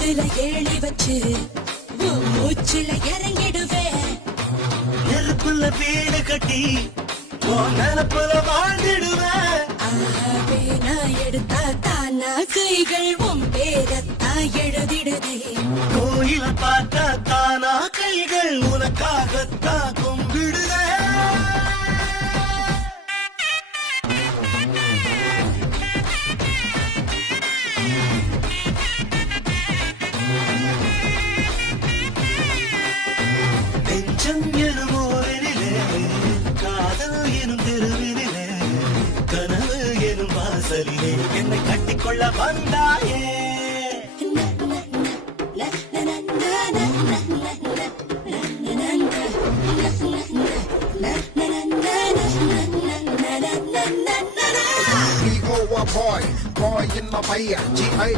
கழுத்துல ஏழி வச்சு மூச்சுல இறங்கிடுவேன். நெருப்புல வீடு கட்டி நினப்புல வாழ்ந்துடுவேன். நான் எடுத்தா தானா கைகள் உன் பேரத்தா எழுதிடுதே. கோயில பார்த்தா தானா கைகள் உனக்காகத்தான் கும்பிடுதே. நெஞ்சம் எனும் ஓரினிலே, காதல் எனும் தெருவினிலே, கனவு எனும் வாசலிலே என்னை கட்டிக்கொள்ள வந்தாயே. boy in my way, G.I.